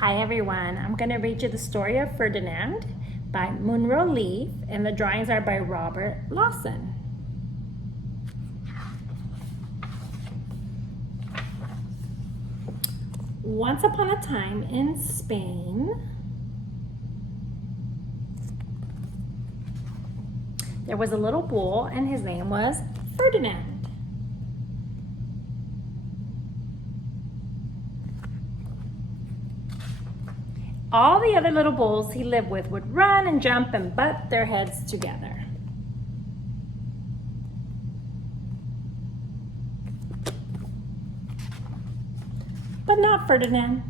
Hi everyone, I'm going to read you the story of Ferdinand by Munro Leaf, and the drawings are by Robert Lawson. Once upon a time in Spain, there was a little bull and his name was Ferdinand. All the other little bulls he lived with would run and jump and butt their heads together. But not Ferdinand.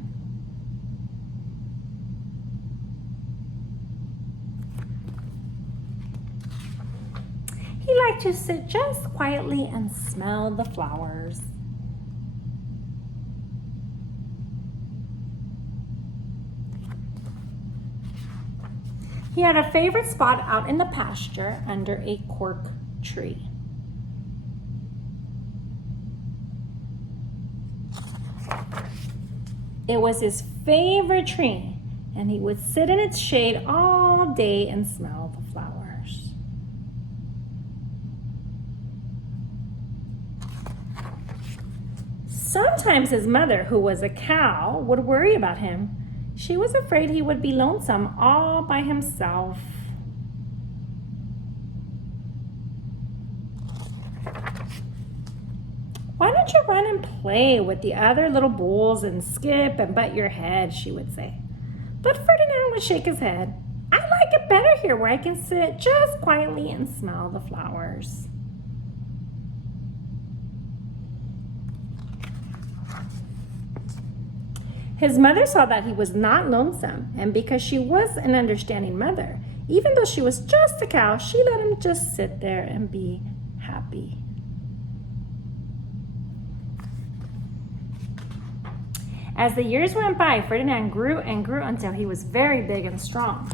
He liked to sit just quietly and smell the flowers. He had a favorite spot out in the pasture under a cork tree. It was his favorite tree, and he would sit in its shade all day and smell the flowers. Sometimes his mother, who was a cow, would worry about him. She was afraid he would be lonesome all by himself. Why don't you run and play with the other little bulls and skip and butt your head, she would say. But Ferdinand would shake his head. I like it better here where I can sit just quietly and smell the flowers. His mother saw that he was not lonesome, and because she was an understanding mother, even though she was just a cow, she let him just sit there and be happy. As the years went by, Ferdinand grew and grew until he was very big and strong.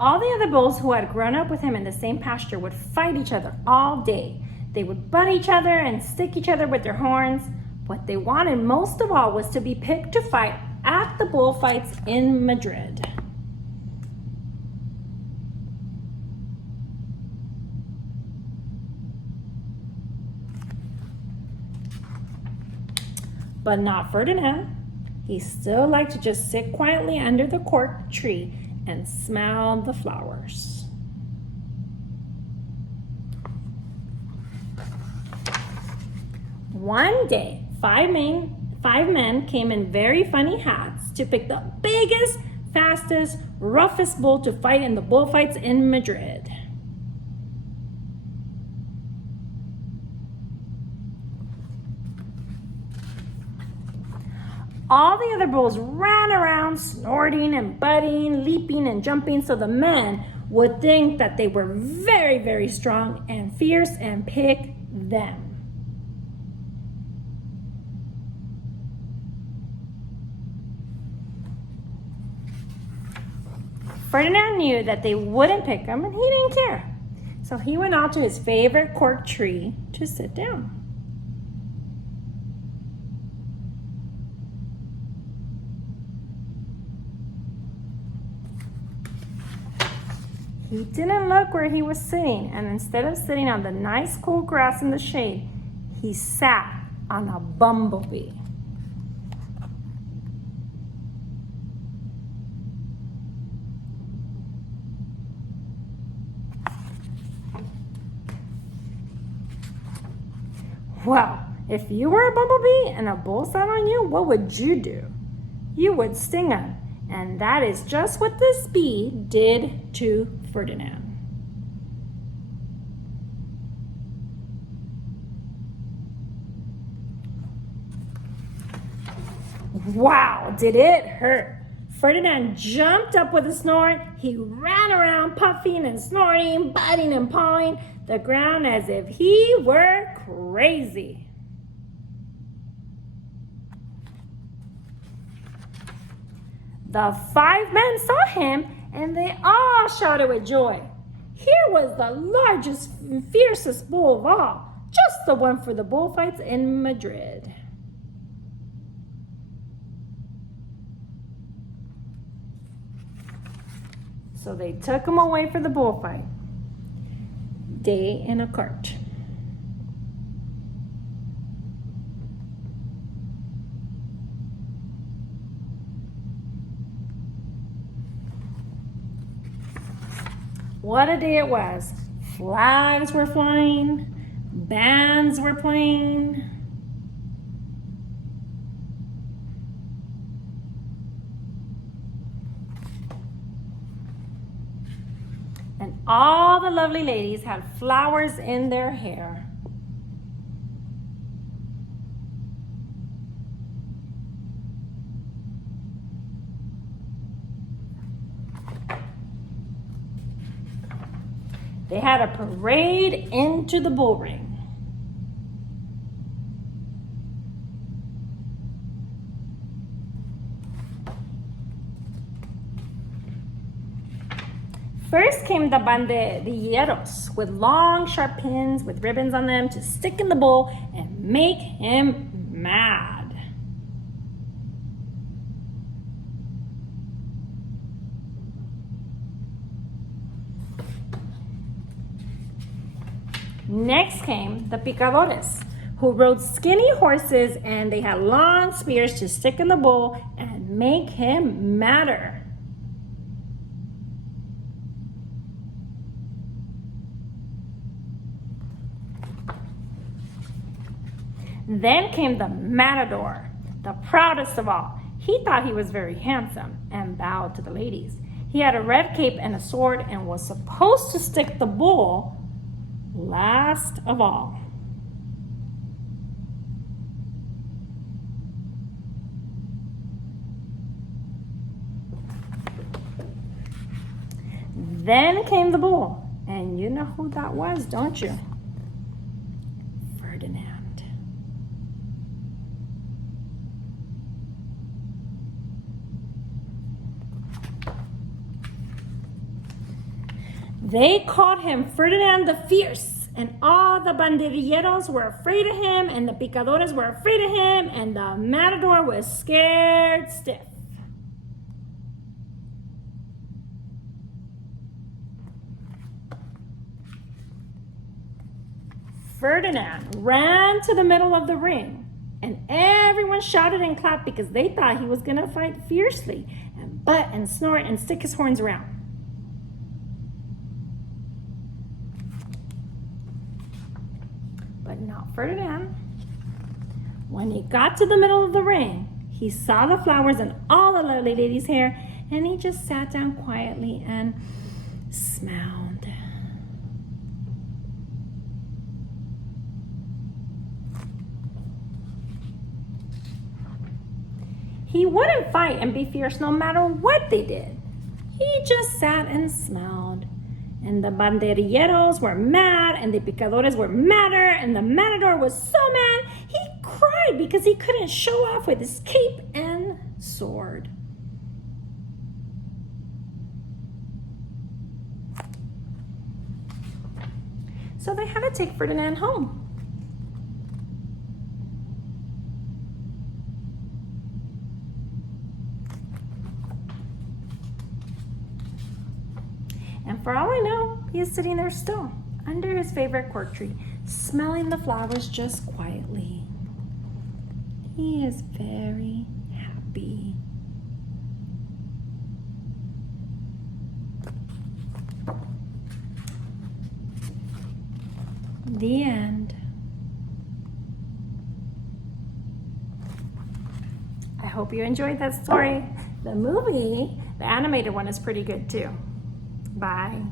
All the other bulls who had grown up with him in the same pasture would fight each other all day. They would butt each other and stick each other with their horns. What they wanted most of all was to be picked to fight at the bullfights in Madrid. But not Ferdinand. He still liked to just sit quietly under the cork tree and smell the flowers. One day, five men came in very funny hats to pick the biggest, fastest, roughest bull to fight in the bullfights in Madrid. All the other bulls ran around snorting and butting, leaping and jumping, so the men would think that they were very, very strong and fierce and pick them. Ferdinand knew that they wouldn't pick him, and he didn't care. So he went out to his favorite cork tree to sit down. He didn't look where he was sitting, and instead of sitting on the nice cool grass in the shade, he sat on a bumblebee. Well, if you were a bumblebee and a bull sat on you, what would you do? You would sting him, and that is just what this bee did to Ferdinand. Wow, did it hurt? Ferdinand jumped up with a snort. He ran around puffing and snorting, biting and pawing the ground as if he were crazy. The 5 men saw him, and they all shouted with joy. Here was the largest and fiercest bull of all, just the one for the bullfights in Madrid. So they took him away for the bullfight. Day in a cart. What a day it was. Flags were flying, bands were playing. And all the lovely ladies had flowers in their hair. They had a parade into the bull ring. First came the banderilleros with long, sharp pins with ribbons on them to stick in the bull and make him mad. Next came the picadores, who rode skinny horses, and they had long spears to stick in the bull and make him madder. Then came the matador, the proudest of all. He thought he was very handsome and bowed to the ladies. He had a red cape and a sword and was supposed to stick the bull last of all. Then came the bull, and you know who that was, don't you? Ferdinand. They called him Ferdinand the Fierce, and all the banderilleros were afraid of him, and the picadores were afraid of him, and the matador was scared stiff. Ferdinand ran to the middle of the ring, and everyone shouted and clapped because they thought he was going to fight fiercely and butt and snort and stick his horns around. But not Ferdinand. When he got to the middle of the ring, he saw the flowers in all the lovely ladies' hair, and he just sat down quietly and smiled. He wouldn't fight and be fierce no matter what they did. He just sat and smiled. And the banderilleros were mad, and the picadores were madder, and the matador was so mad he cried because he couldn't show off with his cape and sword. So they had to take Ferdinand home. And for all I know, he is sitting there still, under his favorite cork tree, smelling the flowers just quietly. He is very happy. The end. I hope you enjoyed that story. The movie, the animated one, is pretty good too. Bye.